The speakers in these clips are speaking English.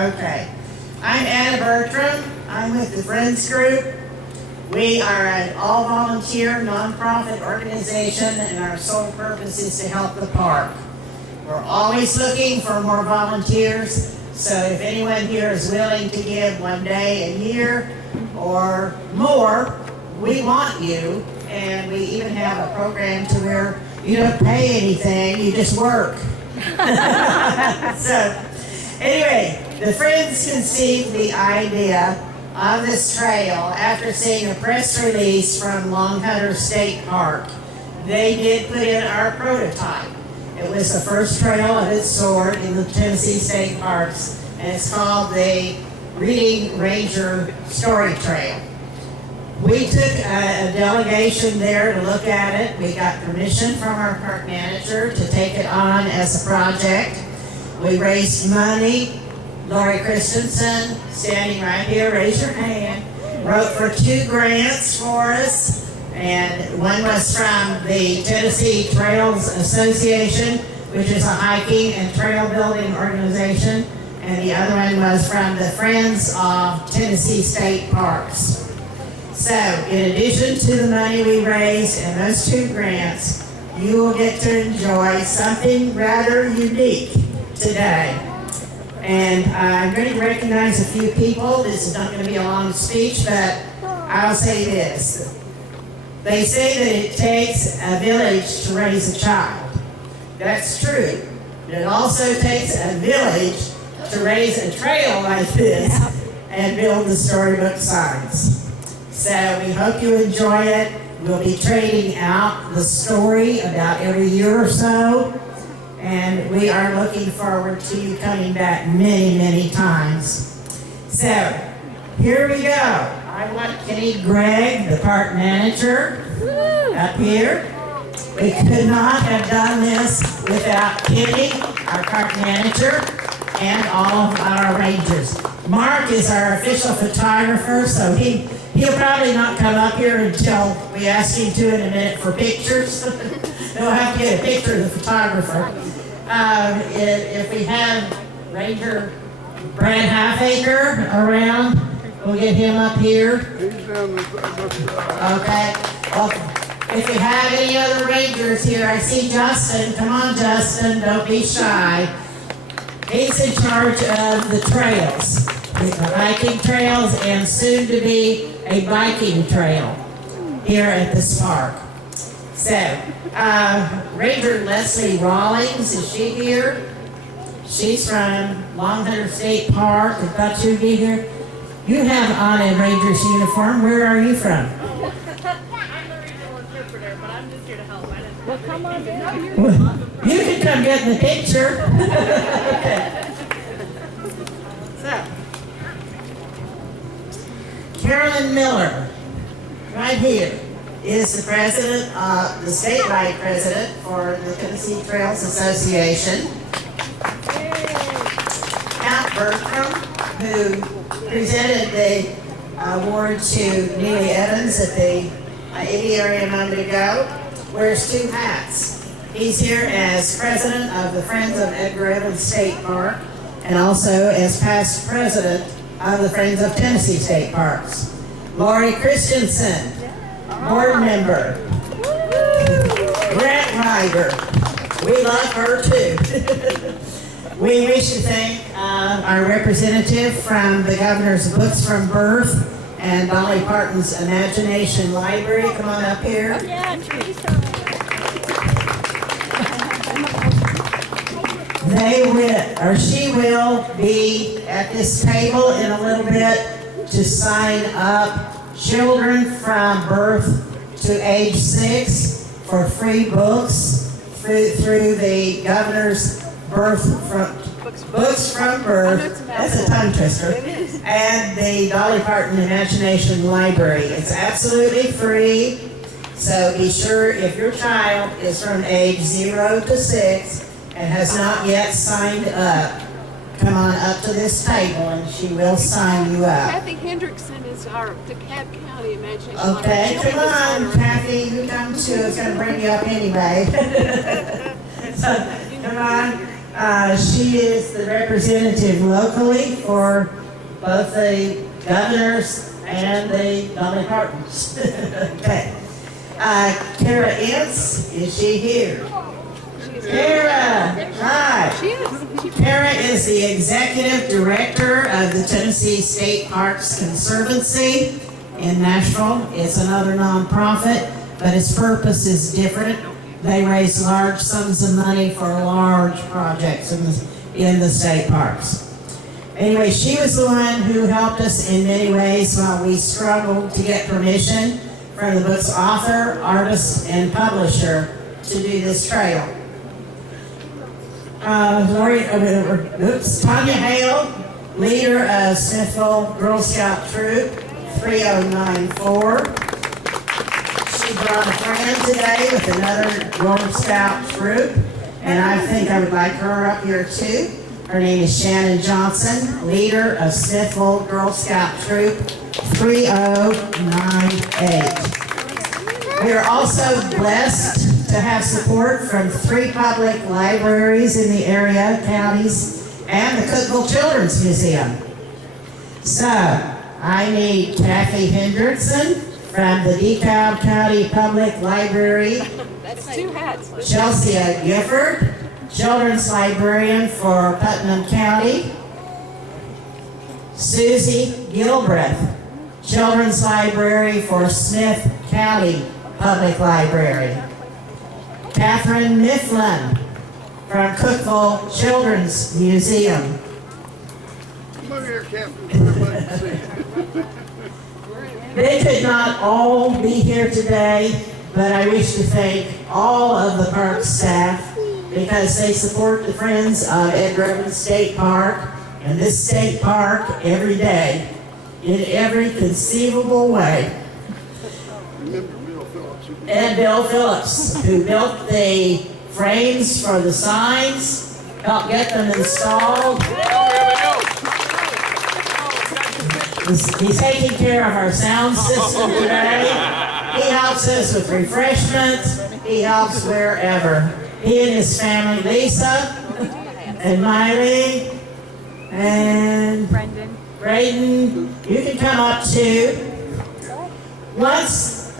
Okay. I'm Anna Bertram. I'm with the Friends Group. We are an all-volunteer nonprofit organization, and our sole purpose is to help the park. We're always looking for more volunteers, so if anyone here is willing to give one day a year or more, we want you. And we even have a program to where you don't pay anything, you just work. So, anyway, the Friends conceived the idea of this trail after seeing a press release from Long Hunter State Park. They did put in our prototype. It was the first trail of its sort in the Tennessee State Parks, and it's called the Reading Ranger Story Trail. We took a delegation there to look at it. We got permission from our park manager to take it on as a project. We raised money. Lori Christensen, standing right here, raise your hand, wrote for 2 grants for us, and one was from the Tennessee Trails Association, which is a hiking and trail building organization, and the other one was from the Friends of Tennessee State Parks. So, in addition to the money we raised and those 2 grants, you will get to enjoy something rather unique today. And I'm going to recognize a few people. This is not going to be a long speech, but I'll say this. They say that it takes a village to raise a child. That's true. But it also takes a village to raise a trail like this and build the storybook signs. So we hope you enjoy it. We'll be trading out the story about every year or so. And we are looking forward to you coming back many, many times. So, here we go. I want Kenny Gregg, the park manager, up here. We could not have done this without Kenny, our park manager, and all of our rangers. Mark is our official photographer, so he'll probably not come up here until we ask him to in a minute for pictures. We'll have to get a picture of the photographer. If we have Ranger Brad Halfacre around, we'll get him up here. Okay. Well, if we have any other rangers here, I see Justin. Come on, Justin. Don't be shy. He's in charge of the trails, the hiking trails, and soon to be a biking trail here at this park. So, Ranger Leslie Rawlings, is she here? She's from Long Hunter State Park. I thought you'd be here. You have on a Ranger's uniform. Where are you from? I'm the regional interpreter, but I'm just here to help. Well, come on down. You can come get in the picture. Okay. So, Carolyn Miller, right here, is the president, the statewide president for the Tennessee Trails Association. Pat Bertram, who presented the award to Neely Evins at the aviary a moment ago, wears 2 hats. He's here as president of the Friends of Edgar Evins State Park and also as past president of the Friends of Tennessee State Parks. Lori Christensen, board member. Grant writer. We love her too. We wish to thank our representative from the Governor's Books from Birth and Dolly Parton's Imagination Library. Come on up here. Yeah, Teresa. She will be at this table in a little bit to sign up children from birth to age 6 for free books through the Governor's Books from Birth. That's a tongue twister. And the Dolly Parton Imagination Library. It's absolutely free. So be sure if your child is from age 0 to 6 and has not yet signed up, come on up to this table and she will sign you up. Kathy Hendrickson is our DeKalb County Imagination. Okay, come on, Kathy, you come too. It's going to bring you up anyway. So, come on. She is the representative locally for both the governors and the Dolly Partners. Okay. Kara Ince, is she here? Kara, hi. Kara is the executive director of the Tennessee State Parks Conservancy in Nashville. It's another nonprofit, but its purpose is different. They raise large sums of money for large projects in the state parks. Anyway, she was the one who helped us in many ways while we struggled to get permission from the book's author, artist, and publisher to do this trail. Tanya Hale, leader of Smithville Girl Scout Troop 3094. She brought a friend today with another Girl Scout troop, and I think I would like her up here too. Her name is Shannon Johnson, leader of Smithville Girl Scout Troop 3098. We are also blessed to have support from 3 public libraries in the area, counties, and the Cookeville Children's Museum. So, I need Kathy Hendrickson from the DeKalb County Public Library. That's 2 hats. Chelsea Gifford, Children's Librarian for Putnam County. Susie Gilbreth, Children's Library for Smith County Public Library. Catherine Mifflin from Cookeville Children's Museum. Come over here, Captain. They could not all be here today, but I wish to thank all of the park staff because they support the Friends of Edgar Evins State Park and this state park every day in every conceivable way. Remember Bill Phillips. And Bill Phillips, who built the frames for the signs, helped get them installed. He's taking care of our sound system today. He helps us with refreshments. He helps wherever. He and his family, Lisa and Miley and Braden, you can come up too. Once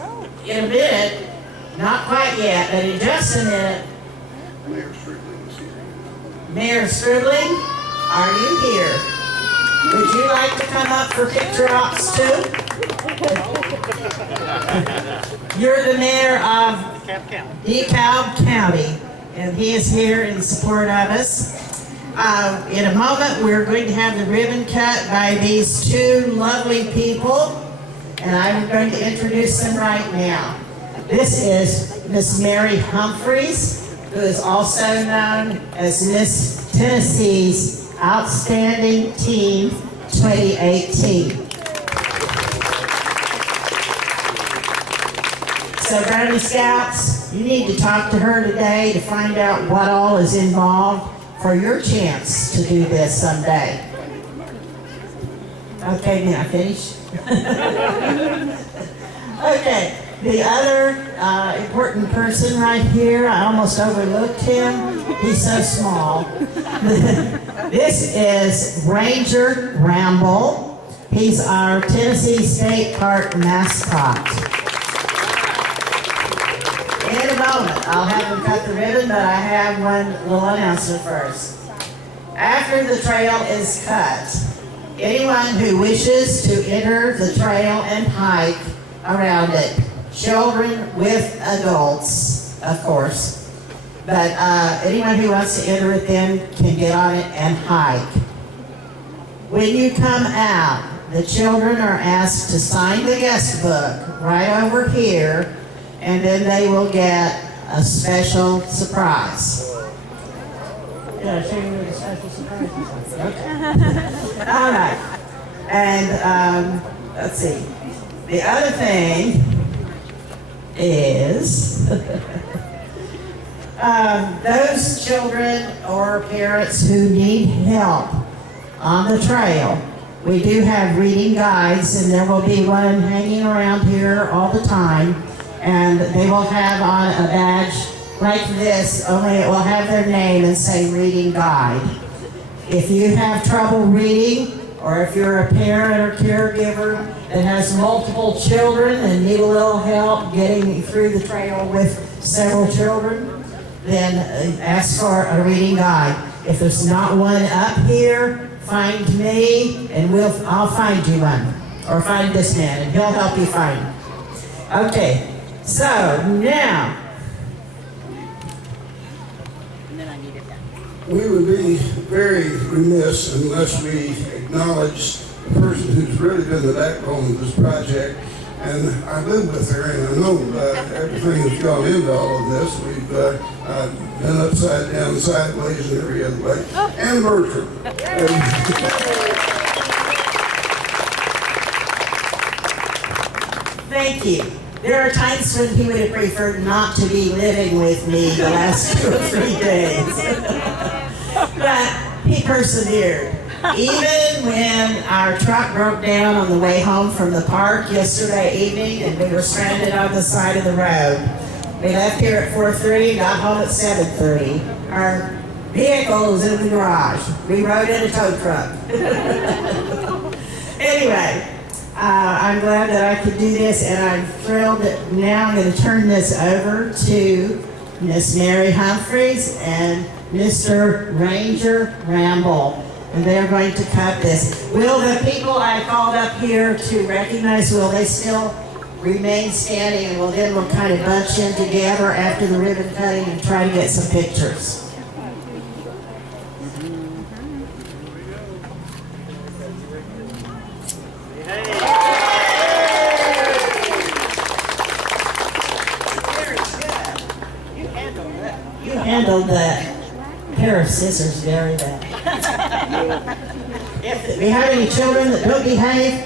in a minute, not quite yet, but in just a minute, Mayor Strictly is here. Mayor Stribling, are you here? Would you like to come up for picture ops too? You're the mayor of DeKalb County, and he is here in support of us. In a moment, we're going to have the ribbon cut by these 2 lovely people, and I'm going to introduce them right now. This is Miss Mary Humphreys, who is also known as Miss Tennessee's Outstanding Team 2018. So Brownie Scouts, you need to talk to her today to find out what all is involved for your chance to do this someday. Okay, now finish. Okay, the other important person right here, I almost overlooked him. He's so small. This is Ranger Ramble. He's our Tennessee State Park mascot. In a moment, I'll have him cut the ribbon, but I have one little announcement first. After the trail is cut, anyone who wishes to enter the trail and hike around it, children with adults, of course, but anyone who wants to enter it then can get on it and hike. When you come out, the children are asked to sign the guest book right over here, and then they will get a special surprise. Did I show you the special surprise? Okay. All right. And let's see. The other thing is those children or parents who need help on the trail, we do have reading guides, and there will be one hanging around here all the time, and they will have on a badge like this, only it will have their name and say reading guide. If you have trouble reading, or if you're a parent or caregiver that has multiple children and need a little help getting through the trail with several children, then ask for a reading guide. If there's not one up here, find me and I'll find you one. Or find this man and he'll help you find it. Okay, so now, We would be very remiss unless we acknowledge the person who's really been the backbone of this project. And I live with her, and I know everything that's gone into all of this. We've been upside down, sideways, and every other way. And Bertram. thank you. There are times when he would have preferred not to be living with me the last 2 or 3 days. But he persevered. Even when our truck broke down on the way home from the park yesterday evening and we were stranded on the side of the road. We left here at 4:30 and got home at 7:30. Our vehicle was in the garage. We rode in a tow truck. Anyway, I'm glad that I could do this, and I'm thrilled that now I'm going to turn this over to Miss Mary Humphreys and Mr. Ranger Ramble. And they're going to cut this. Will the people I called up here to recognize, will they still remain standing? And then we'll kind of bunch in together after the ribbon cutting and try to get some pictures. You handled that pair of scissors very well. If we have any children that don't behave,